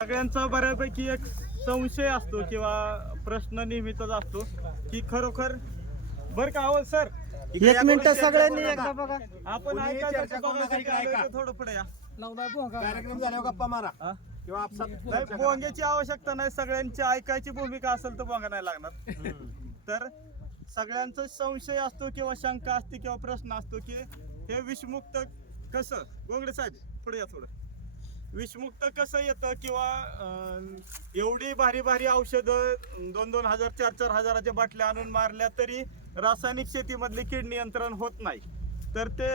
सगळ्यांचा बऱ्यापैकी एक संशय असतो किंवा प्रश्न नेहमीचाच असतो की खरोखर बर का हो सर एक मिनिट सगळ्यांनी एकदा बघा. आपण थोडं पुढे या कार्यक्रम झाल्यावर गप्पा मारा हा? किंवा आपसात नाही, बोंग्याची आवश्यकता नाही. सगळ्यांची ऐकायची भूमिका असेल तर बोंगा नाही लागणार. तर सगळ्यांचा संशय असतो किंवा शंका असते किंवा प्रश्न असतो की हे विषमुक्त कसं, गोंगडे साहेब पुढे या थोडं, विषमुक्त कसं येतं किंवा एवढी भारी भारी औषधं 2-2 हजार 4-4 हजाराच्या बाटल्या आणून मारल्या तरी रासायनिक शेतीमधले कीड नियंत्रण होत नाही. तर ते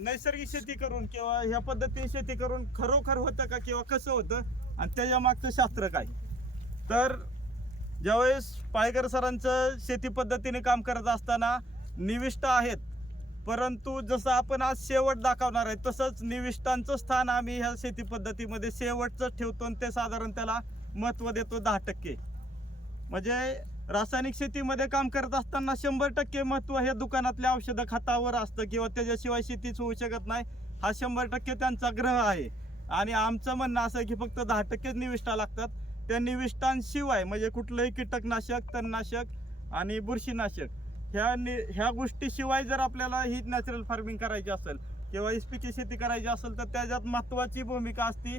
नैसर्गिक शेती करून किंवा ह्या पद्धतीने शेती करून खरोखर होतं का किंवा कसं होतं आणि त्याच्या मागचं शास्त्र काय. तर ज्यावेळेस पाळेकर सरांचं शेती पद्धतीने काम करत असताना निविष्ट आहेत, परंतु जसं आपण आज शेवट दाखवणार आहे तसंच निविष्टांचं स्थान आम्ही ह्या शेती पद्धतीमध्ये शेवटचं ठेवतो आणि ते साधारण त्याला महत्त्व देतो 10%. म्हणजे रासायनिक शेतीमध्ये काम करत असताना 100% महत्त्व हे दुकानातल्या औषधं खतावर असतं किंवा त्याच्याशिवाय शेतीच होऊ शकत नाही. हा 100% त्यांचा ग्रह आहे आणि आमचं म्हणणं असं आहे की फक्त 10% निविष्ठा लागतात. त्या निविष्टांशिवाय म्हणजे कुठलंही कीटकनाशक, तणनाशक आणि बुरशीनाशक ह्या गोष्टीशिवाय जर आपल्याला ही नॅचरल फार्मिंग करायची असेल किंवा एसपीची शेती करायची असेल तर त्याच्यात महत्त्वाची भूमिका असते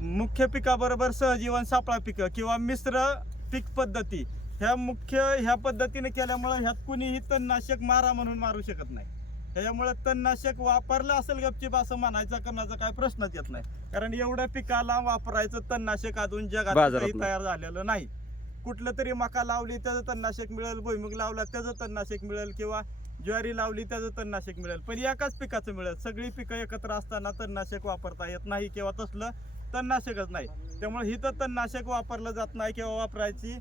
मुख्य पिकाबरोबर सहजीवन सापळा पिकं किंवा मिश्र पीक पद्धती. ह्या पद्धतीने केल्यामुळे ह्यात कुणीही तणनाशक मारा म्हणून मारू शकत नाही. त्याच्यामुळे तणनाशक वापरलं असेल गपचीप असं म्हणायचा करण्याचा काय प्रश्नच येत नाही, कारण एवढ्या पिकाला वापरायचं तणनाशक अजून जगात काही तयार झालेलं नाही. कुठलं तरी मका लावली त्याचं तणनाशक मिळेल, भुईमुग लावला त्याचं तणनाशक मिळेल किंवा ज्वारी लावली त्याचं तणनाशक मिळेल, पण एकाच पिकाचं मिळेल. सगळी पिकं एकत्र असताना तणनाशक वापरता येत नाही किंवा तसलं तणनाशकच नाही. त्यामुळे हिथं तणनाशक वापरलं जात नाही किंवा वापरायची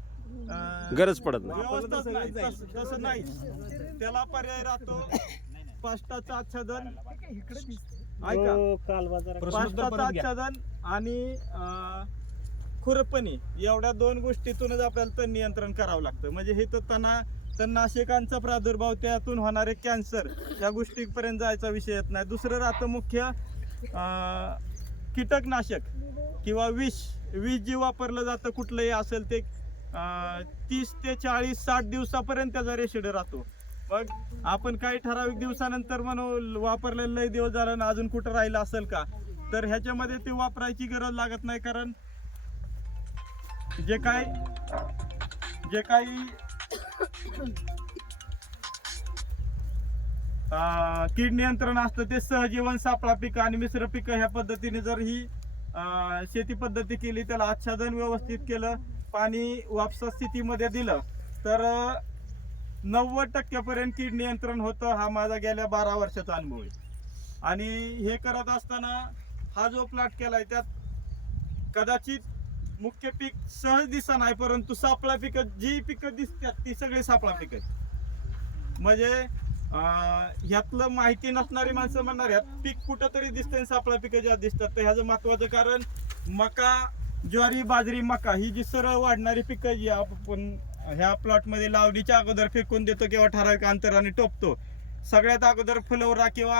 गरज पडत नाही. व्यवस्थाच नाही. तसं नाही, त्याला पर्याय राहतो पाष्टाचं आच्छादन, ऐका, पाष्टाचं आच्छादन आणि खुरपणी एवढ्या 2 गोष्टीतूनच आपल्याला तण नियंत्रण करावं लागतं. म्हणजे हे तर तणनाशकांचा प्रादुर्भाव, त्यातून होणारे कॅन्सर या गोष्टीपर्यंत जायचा विषय येत नाही. दुसरं राहतं मुख्य कीटकनाशक किंवा विष जे वापरलं जातं कुठलंही असेल ते 30 ते 40 60 दिवसापर्यंत त्याचा रेशिड राहतो. मग आपण काही ठराविक दिवसानंतर म्हणून वापरलेलं लय दिवस झाला ना अजून कुठं राहिलं असेल का, तर ह्याच्यामध्ये ते वापरायची गरज लागत नाही. कारण जे काही कीड नियंत्रण असतं ते सहजीवन सापळा पिकं आणि मिश्र पिकं ह्या पद्धतीने जर ही शेती पद्धती केली, त्याला आच्छादन व्यवस्थित केलं, पाणी वापसा स्थितीमध्ये दिलं तर 90% पर्यंत कीड नियंत्रण होतं. हा माझा गेल्या 12 वर्षाचा अनुभव आहे. आणि हे करत असताना हा जो प्लॉट केलाय त्यात कदाचित मुख्य पीक सहज दिसा नाही, परंतु सापळा पिकं जी पिकं दिसतात ती सगळी सापळा पिकं आहेत. म्हणजे ह्यातलं माहिती नसणारी माणसं म्हणणार ह्यात पीक कुठं तरी दिसतंय, सापळा पिकं ज्या दिसतात. तर ह्याचं महत्वाचं कारण मका, ज्वारी, बाजरी, मका ही जी सरळ वाढणारी पिकं जी आपण ह्या प्लॉटमध्ये लावणीच्या अगोदर फेकून देतो किंवा ठराविक अंतराने टोपतो. सगळ्यात अगोदर फुलवरा किंवा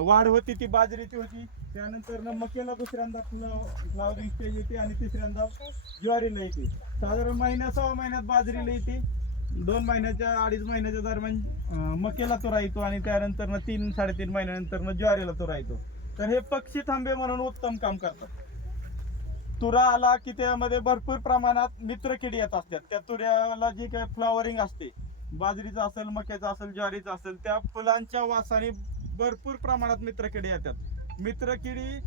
वाढ होती ती बाजरीची होती, त्यानंतर मकेला दुसऱ्यांदा फ्लावरिंग स्टेज येते आणि तिसऱ्यांदा ज्वारीला येते. साधारण महिन्या-सव्वा महिन्यात बाजरीला येते, 2 महिन्याच्या 2.5 महिन्याच्या दरम्यान मकेला तो राहतो आणि त्यानंतर 3-3.5 महिन्यानंतर ज्वारीला तो राहतो. तर हे पक्षी थांबे म्हणून उत्तम काम करतात. तुरा आला की त्यामध्ये भरपूर प्रमाणात मित्रकिडी येत असतात. त्या तुऱ्याला जी काही फ्लॉवरिंग असते, बाजरीचं असेल, मक्याचं असेल, ज्वारीचं असेल, त्या फुलांच्या वासाने भरपूर प्रमाणात मित्रकिडी येतात. मित्रकिडी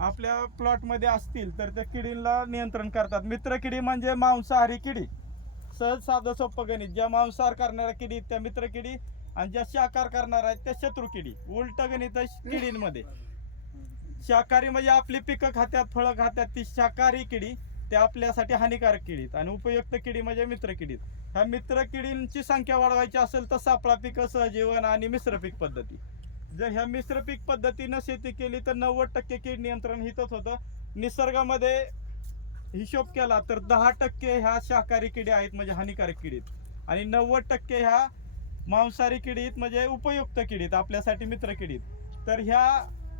आपल्या प्लॉटमध्ये असतील तर त्या किडीला नियंत्रण करतात. मित्रकिडी म्हणजे मांसाहारी किडी. सहज साधं सोपं गणित, ज्या मांसाहार करणाऱ्या किडी त्या मित्रकिडी आणि ज्या शाकाहार करणार आहेत त्या शत्रू किडी. उलट गणित आहे किडींमध्ये. शाकाहारी म्हणजे आपली पिकं खात्यात, फळं खात्यात, ती शाकाहारी किडी त्या आपल्यासाठी हानिकारक किडीत, आणि उपयुक्त किडी म्हणजे मित्र किडीत. ह्या मित्र किडींची संख्या वाढवायची असेल तर सापळा पिकं, सहजीवन आणि मिश्र पीक पद्धती. जर ह्या मिश्र पीक पद्धतीनं शेती केली तर 90% कीड नियंत्रण हितच होतं. निसर्गामध्ये हिशोब केला तर 10% ह्या शाकाहारी किडी आहेत म्हणजे हानिकारक किडीत, आणि 90% ह्या मांसाहारी किडीत म्हणजे उपयुक्त किडीत, आपल्यासाठी मित्र किडीत. तर ह्या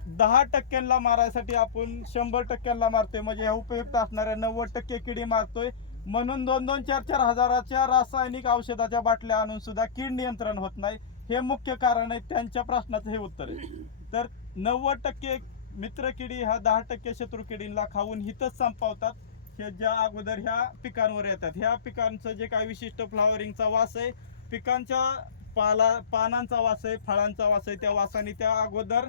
10% मारायसाठी आपण 100% मारतोय, म्हणजे ह्या उपयुक्त असणाऱ्या 90% किडी मारतोय. म्हणून 2-2, 4-4 हजाराच्या रासायनिक औषधाच्या बाटल्या आणून सुद्धा कीड नियंत्रण होत नाही. हे मुख्य कारण आहे. त्यांच्या प्रश्नाचं हे उत्तर आहे. तर 90% मित्र किडी ह्या 10% शत्रू किडींना खाऊन हितच संपवतात. हे ज्या अगोदर ह्या पिकांवर येतात. ह्या पिकांचं जे काही विशिष्ट फ्लॉवरिंगचा वास आहे, पिकांच्या पानांचा वास आहे, फळांचा वास आहे, त्या वासाने त्या अगोदर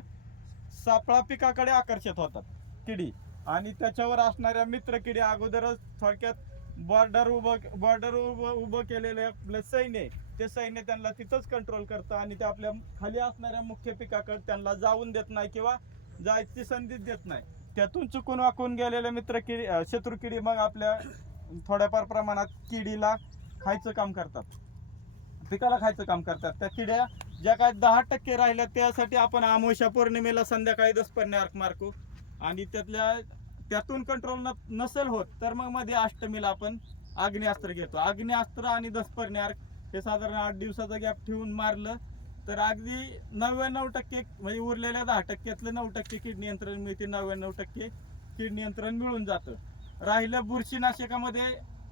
सापळा पिकाकडे आकर्षित होतात किडी. आणि त्याच्यावर असणाऱ्या मित्र किडी अगोदरच थोडक्यात बॉर्डर उभं केलेले आपलं सैन्य, ते सैन्य त्यांना तिथंच कंट्रोल करतं आणि ते आपल्या खाली असणाऱ्या मुख्य पिकाकडे त्यांना जाऊन देत नाही किंवा जायची संधी देत नाही. त्यातून चुकून वाकून गेलेले मित्र किडी, शत्रू किडी मग आपल्या थोड्याफार प्रमाणात किडीला खायचं काम करतात, पिकाला खायचं काम करतात. त्या किड्या ज्या काय 10% राहिल्या त्यासाठी आपण अमावस्या पौर्णिमेला संध्याकाळी दसपर्णी अर्क मारतो. आणि त्यातून कंट्रोल नसेल होत तर मग मध्ये अष्टमीला आपण आग्नेयास्त्र घेतो. आग्नेयास्त्र आणि दसपर्णी अर्क हे साधारण 8 दिवसाचा गॅप ठेवून मारलं तर अगदी 99% म्हणजे उरलेल्या 10%तले 9% कीड नियंत्रण मिळते, 99% कीड नियंत्रण मिळून जातं. राहिलं बुरशीनाशकामध्ये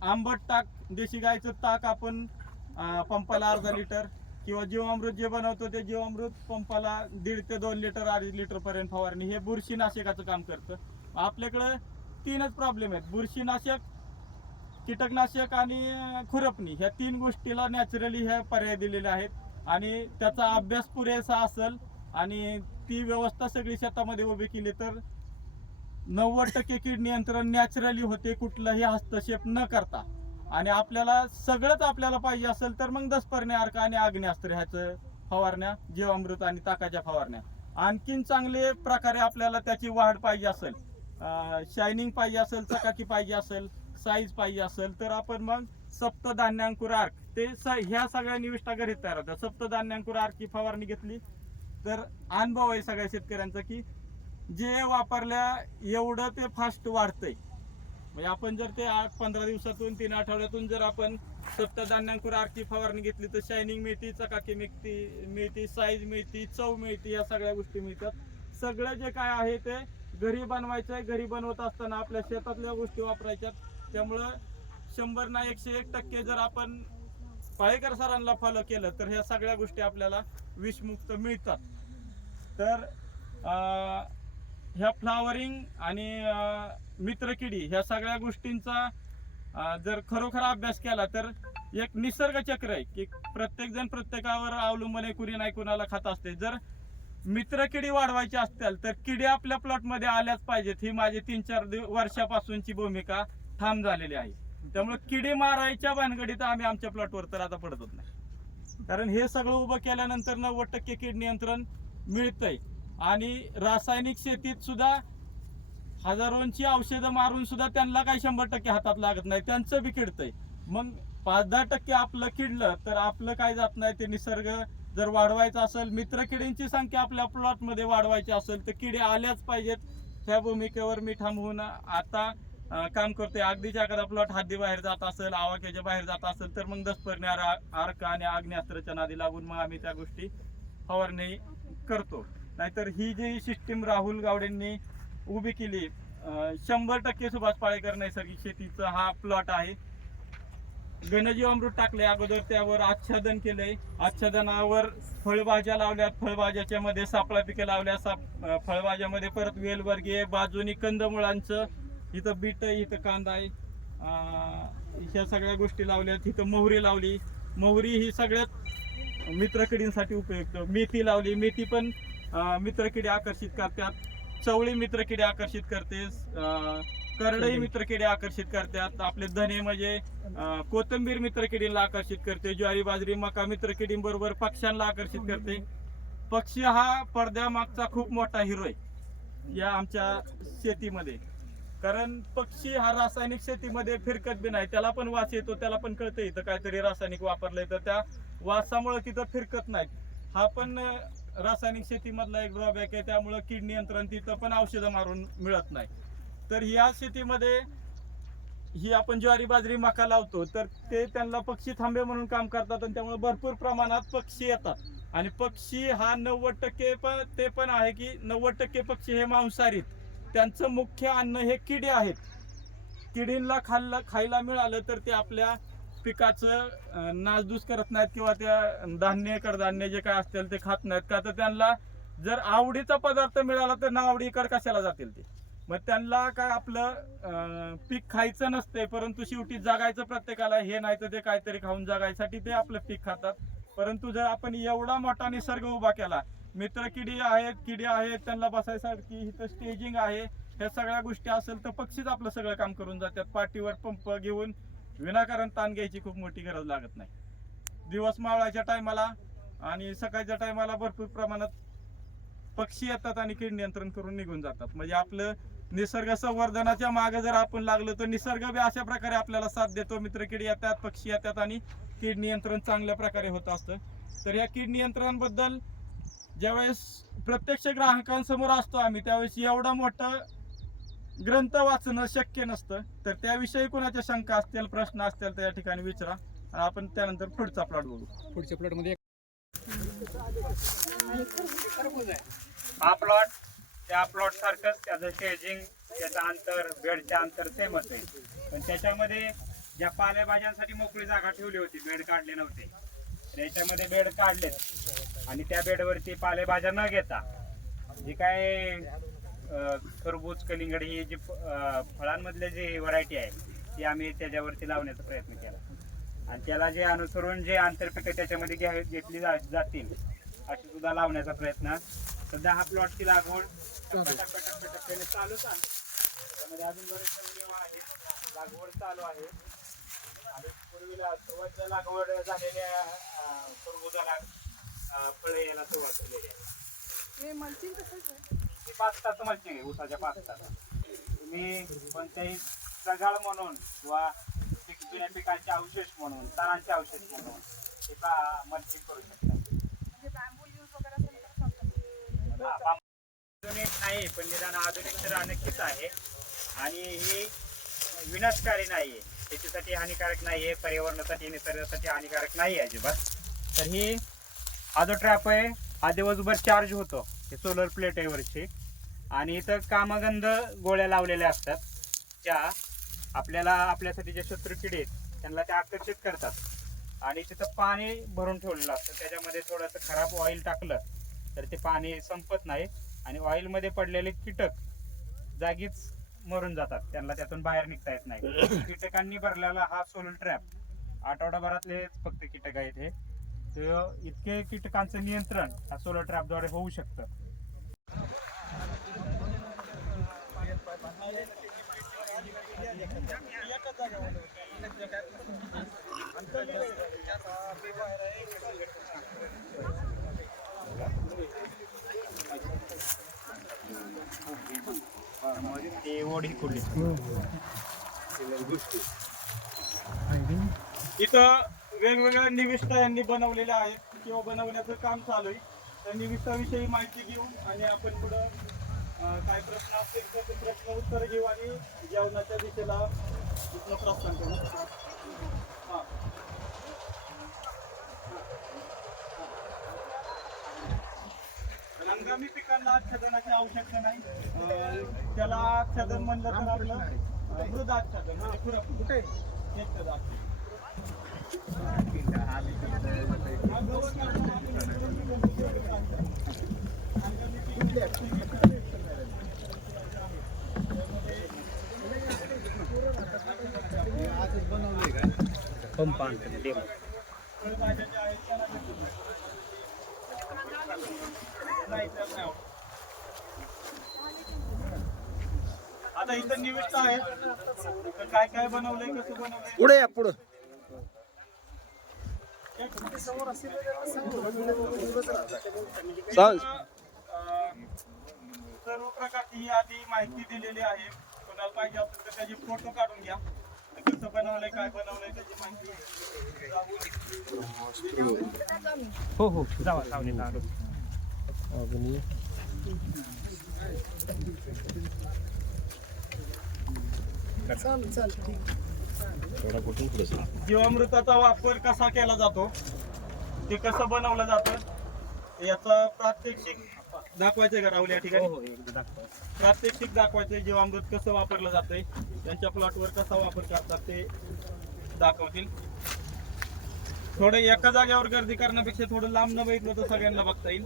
आंबट ताक, देशी गायचं ताक आपण पंपाला अर्धा लिटर किंवा जीवामृत जे बनवतो ते जीवामृत पंपाला 1.5 ते 2 लिटर 2.5 लिटर पर्यंत फवारणी, हे बुरशीनाशकाचं काम करतं. आपल्याकडे 3च प्रॉब्लेम आहेत: बुरशीनाशक, कीटकनाशक आणि खुरपणी. ह्या 3 गोष्टीला नॅचरली ह्या पर्याय दिलेले आहेत. आणि त्याचा अभ्यास पुरेसा असेल आणि ती व्यवस्था सगळी शेतामध्ये उभी केली तर 90% कीड नियंत्रण नॅचरली होते, कुठलाही हस्तक्षेप न करता. आणि सगळंच आपल्याला पाहिजे असेल तर मग दसपर्णी अर्क आणि आग्नेयास्त्र ह्याचं फवारण्या, जीवामृत आणि ताकाच्या फवारण्या. आणखीन चांगले प्रकारे आपल्याला त्याची वाढ पाहिजे असेल, शायनिंग पाहिजे असेल, चकाकी पाहिजे असेल, साईज पाहिजे असेल तर आपण मग सप्तधान्यांकुर अर्क, ते ह्या सगळ्या निविष्ठा घरी तयार होतात. सप्तधान्यांकुर अर्क ही फवारणी घेतली तर अनुभव आहे सगळ्या शेतकऱ्यांचा की जे वापरल्या एवढं ते फास्ट वाढतंय. म्हणजे आपण जर ते 15 दिवसातून 3 आठवड्यातून जर आपण सप्तधान्यांकुर अर्कची फवारणी घेतली तर शायनिंग मिळते, चकाकी मिळते, साईज मिळते, चव मिळते, या सगळ्या गोष्टी मिळतात. सगळं जे काय आहे ते घरी बनवायचं आहे. घरी बनवत असताना आपल्या शेतातल्या गोष्टी वापरायच्यात. त्यामुळं 100 ना 101% जर आपण पाळेकर सरांना फॉलो केलं तर ह्या सगळ्या गोष्टी आपल्याला विषमुक्त मिळतात. तर ह्या फ्लॉवरिंग आणि मित्रकिडी ह्या सगळ्या गोष्टींचा जर खरोखर अभ्यास केला तर एक निसर्ग चक्र आहे की प्रत्येक जण प्रत्येकावर अवलंबून आहे, कुणी नाही कुणाला खात असते. जर मित्रकिडी वाढवायची असतील तर किडी आपल्या प्लॉटमध्ये आल्याच पाहिजेत, ही माझी 3-4 वर्षापासूनची भूमिका ठाम झालेली आहे. त्यामुळे किडी मारायच्या भानगडीत आम्ही आमच्या प्लॉटवर तर आता पडतच नाही, कारण हे सगळं उभं केल्यानंतर 90% कीड नियंत्रण मिळतंय. आणि रासायनिक शेतीत सुद्धा हजारोंची औषधं मारून सुद्धा त्यांना काही 100% हातात लागत नाही, त्यांचं बी किडतंय. मग 5-10% आपलं किडलं तर आपलं काय जात नाही. ते निसर्ग जर वाढवायचा असेल, मित्रकिडींची संख्या आपल्या प्लॉटमध्ये वाढवायची असेल तर किडे आल्याच पाहिजेत. त्या भूमिकेवर मी थांबवून आता काम करतोय. अगदीच एखादा प्लॉट हद्दी बाहेर जात असेल, आवाक्याच्या बाहेर जात असेल तर मग दसपर्णी अर्क आणि आग्नेयास्त्राच्या नादी लागून मग आम्ही त्या गोष्टी फवारणी करतो. नाहीतर ही जी सिस्टीम राहुल गावडेंनी उभी केली, 100% सुभाष पाळेकर नैसर्गिक शेतीचा हा प्लॉट आहे. घनजीवामृत टाकले अगोदर, त्यावर आच्छादन केलंय, आच्छादनावर फळभाज्या लावल्यात, फळभाज्याच्या मध्ये सापळा पिके लावल्या, फळभाज्यामध्ये परत वेलवर्गीय, बाजूनी कंदमुळांचं, इथं बीट आहे, इथं कांदा आहे, ह्या सगळ्या गोष्टी लावल्यात. इथं मोहरी लावली, मोहरी ही सगळ्यात मित्रकिडींसाठी उपयुक्त. मेथी लावली, मेथी पण मित्रकिडी आकर्षित करतात. चवळी मित्रकिडी आकर्षित करते, करडई मित्रकिडी आकर्षित करतात. आपले धने म्हणजे कोथिंबीर मित्रकिडीला आकर्षित करते. ज्वारी, बाजरी, मका मित्रकिडींबरोबर पक्ष्यांना आकर्षित करते. पक्षी हा पडद्यामागचा खूप मोठा हिरो आहे या आमच्या शेतीमध्ये, कारण पक्षी हा रासायनिक शेतीमध्ये फिरकत बी नाही. त्याला पण वास येतो, त्याला पण कळतं इथं काहीतरी रासायनिक वापरलंय, तर त्या वासामुळे तिथं फिरकत नाहीत. हा पण रासायनिक शेतीमधला एक ड्रॉबॅक आहे. त्यामुळं कीड नियंत्रण तिथं पण औषधं मारून मिळत नाही. तर ह्या शेतीमध्ये ही आपण ज्वारी, बाजरी, मका लावतो तर ते त्यांना पक्षी थांबे म्हणून काम करतात आणि त्यामुळे भरपूर प्रमाणात पक्षी येतात. आणि पक्षी हा 90% पण ते पण आहे की 90% पक्षी हे मांसाहारीत. त्यांचं मुख्य अन्न हे किडे आहेत. किडींना खायला मिळालं तर ते आपल्या पिकाचं नासधूस करत नाहीत किंवा त्या धान्य कडधान्य जे काय असतील ते खात नाहीत. का तर त्यांना जर आवडीचा पदार्थ मिळाला तर ना आवडीकडे कशाला जातील ते. मग त्यांना काय आपलं पीक खायचं नसते, परंतु शेवटी जगायचं प्रत्येकाला. हे नाही तर ते काहीतरी खाऊन जगायसाठी ते आपलं पीक खातात. परंतु जर आपण एवढा मोठा निसर्ग उभा केला, मित्र किडी आहेत त्यांना बसायसाठी इथं स्टेजिंग आहे, ह्या सगळ्या गोष्टी असेल तर पक्षीच आपलं सगळं काम करून जातात. पाठीवर पंप घेऊन विनाकारण ताण घ्यायची खूप मोठी गरज लागत नाही. दिवस मावळाच्या टायमाला आणि सकाळच्या टायमाला भरपूर प्रमाणात पक्षी येतात आणि कीड नियंत्रण करून निघून जातात. म्हणजे आपलं निसर्ग संवर्धनाच्या मागे जर आपण लागलो तर निसर्ग बी अशा प्रकारे आपल्याला साथ देतो. मित्रकीड येतात, पक्षी येतात आणि कीड नियंत्रण चांगल्या प्रकारे होत असतं. तर या कीड नियंत्रणाबद्दल ज्यावेळेस प्रत्यक्ष ग्राहकांसमोर असतो आम्ही, त्यावेळेस एवढा मोठा ग्रंथ वाचणं शक्य नसतं. तर त्याविषयी कोणाच्या शंका असतील, प्रश्न असतील तर या ठिकाणी विचारा. आपण त्यानंतर पुढचा प्लॉट बघू. पुढच्या प्लॉट मध्ये हा प्लॉट त्या प्लॉट सारखंच, त्याचं स्टेजिंग, त्याचं अंतर, बेडचं अंतर सेमच आहे. पण त्याच्यामध्ये ज्या पालेभाज्यांसाठी मोकळी जागा ठेवली होती, बेड काढले नव्हते, त्याच्यामध्ये बेड काढलेत आणि त्या बेडवरती पालेभाज्या न घेता जे काय खरबूज, कलिंगड ही जी फळांमधले जी व्हरायटी आहे ती आम्ही त्याच्यावरती लावण्याचा प्रयत्न केला. आणि त्याला जे अनुसरून जे आंतरपिकं त्याच्यामध्ये घेतली जातील अशी सुद्धा लावण्याचा प्रयत्न. सध्या हा प्लॉटची लागवड टप्प्याटप्प्याने चालूच आहे. त्यामध्ये अजून बरेचसे व्हिडिओ आहे, लागवड चालू आहे. आणि पूर्वीला सुरुवातीला लागवड झालेल्या खरबुजाला फळे यायला सुरुवात झालेली आहे. हे 5 तास मल्चिंग आहे, ऊसाच्या 5 तास. तुम्ही कोणत्याही सगाळ म्हणून किंवा जुन्या पिकांचे अवशेष म्हणून, तणांचे अवशेष म्हणून हे मल्चिंग करू शकता. आधुनिक नाही, पण निदान आधुनिक तर नक्कीच आहे. आणि ही विनाशकारी नाही आहे, त्याच्यासाठी हानिकारक नाही आहे, पर्यावरणासाठी, निसर्गासाठी हानिकारक नाही आहे अजिबात. तर ही आदो ट्रॅप आहे, हा दिवसभर चार्ज होतो. हे सोलर प्लेट आहे वरची. आणि इथं कामगंध गोळ्या लावलेल्या असतात, ज्या आपल्यासाठी जे शत्रू किडे आहेत त्यांना त्या आकर्षित करतात. आणि तिथं पाणी भरून ठेवलेलं असतं, त्याच्यामध्ये थोडंसं खराब ऑइल टाकलं तर ते पाणी संपत नाही आणि ऑइलमध्ये पडलेले कीटक जागीच मरून जातात, त्यांना त्यातून बाहेर निघता येत नाही. कीटकांनी भरलेला हा सोलर ट्रॅप आठवडाभरातले फक्त कीटक आहेत हे. तर इतके कीटकांचं नियंत्रण हा सोलर ट्रॅपद्वारे होऊ शकतं. ते ओढी खुडली. इथं वेगवेगळ्या निविष्ठा यांनी बनवलेल्या आहेत किंवा बनवण्याचं काम चालू आहे. त्या निविष्ठाविषयी माहिती घेऊ आणि आपण पुढं काय प्रश्न असतील तर ते प्रश्न उत्तर घेऊ आणि जेवणाच्या दिशेला इथलं प्रस्थान करू. हां, हंगामी पिकांना आच्छादनाची आवश्यकता नाही. त्याला आच्छादन म्हणलं तर आपलं मृदाच्छादन म्हणजे खुरप कुठे पंप आता इथं निविष्ट आहे, काय काय बनवलंय, कसं बनवलंय. पुढे या पुढे. सर्व प्रकारची आधी माहिती दिलेली आहे. कोणाला पाहिजे असेल तर त्याचे फोटो काढून घ्या. कसं बनवलंय, काय बनवलंय त्याची माहिती. हो हो जावा सावली. जीवामृताचा वापर कसा केला जातो, ते कसं बनवलं जातं याचा प्रात्यक्षिक दाखवायचंय का राहुल या ठिकाणी प्रात्यक्षिक दाखवायचंय जीवामृत कसं वापरलं जातंय त्यांच्या प्लॉटवर कसा वापर करतात ते दाखवतील. थोडं एका जागेवर गर्दी करण्यापेक्षा थोडं लांब न बघितलं तर सगळ्यांना बघता येईल.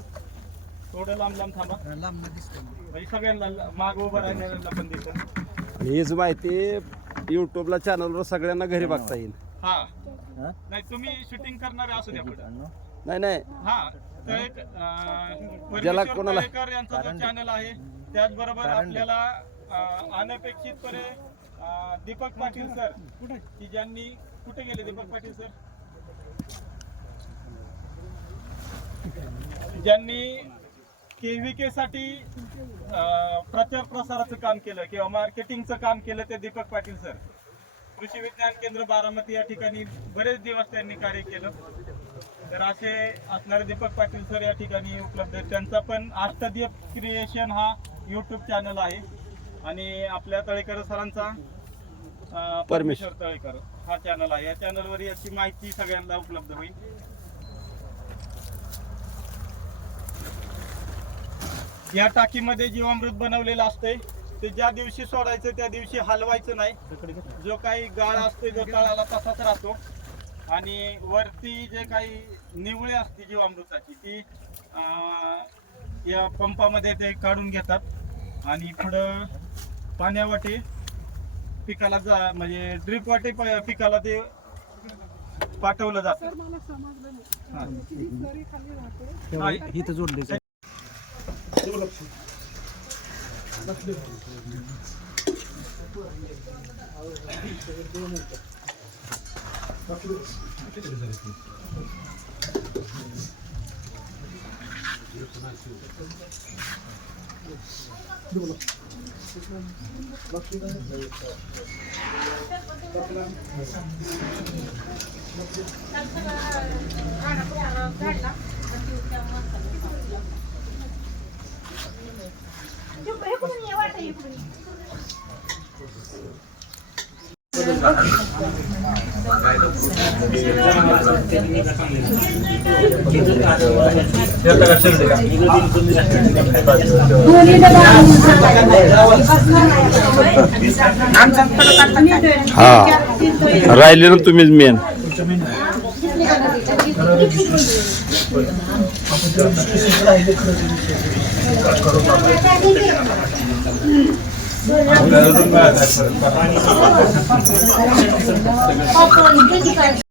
थोडं लांब लांब थांबा म्हणजे सगळ्यांना माग उभं राहणाऱ्यांना पण दिसत. हीच माहिती युट्यूबला चॅनलवर सगळ्यांना घरी बघता येईल. हा नाही तुम्ही शूटिंग करणारे असू द्या पुढे. नाही हा तर एक ज्याला परमेश्वर कोणाला- तळेकर यांचा जो चॅनल आहे त्याचबरोबर आपल्याला अनपेक्षितपणे दीपक पाटील सर कुठे की ज्यांनी कुठे गेले दीपक पाटील सर ज्यांनी KVK साठी प्रचार प्रसाराचं काम केलं किंवा मार्केटिंगचं काम केलं ते दीपक पाटील सर. कृषी विज्ञान केंद्र बारामती या ठिकाणी बरेच दिवस त्यांनी कार्य केलं. तर असे असणारे दीपक पाटील सर या ठिकाणी उपलब्ध आहेत. त्यांचा पण अष्टदीप क्रिएशन हा यूट्यूब चॅनल आहे आणि आपल्या तळेकर सरांचा परमेश्वर तळेकर हा चॅनल आहे. या चॅनलवर याची माहिती सगळ्यांना उपलब्ध होईल. या टाकीमध्ये जीवामृत बनवलेलं असतंय ते ज्या दिवशी सोडायचं त्या दिवशी हलवायचं नाही. जो काही गाळ असतो जो तळाला तसाच राहतो आणि वरती जे काही निवळे असते जीवामृताची ती या पंपामध्ये ते काढून घेतात आणि पुढं पाण्यावाटे पिकाला म्हणजे ड्रीप वाटे पिकाला ते पाठवलं जातं. इथं जोडले हा राहिले ना तुम्हीच मेन.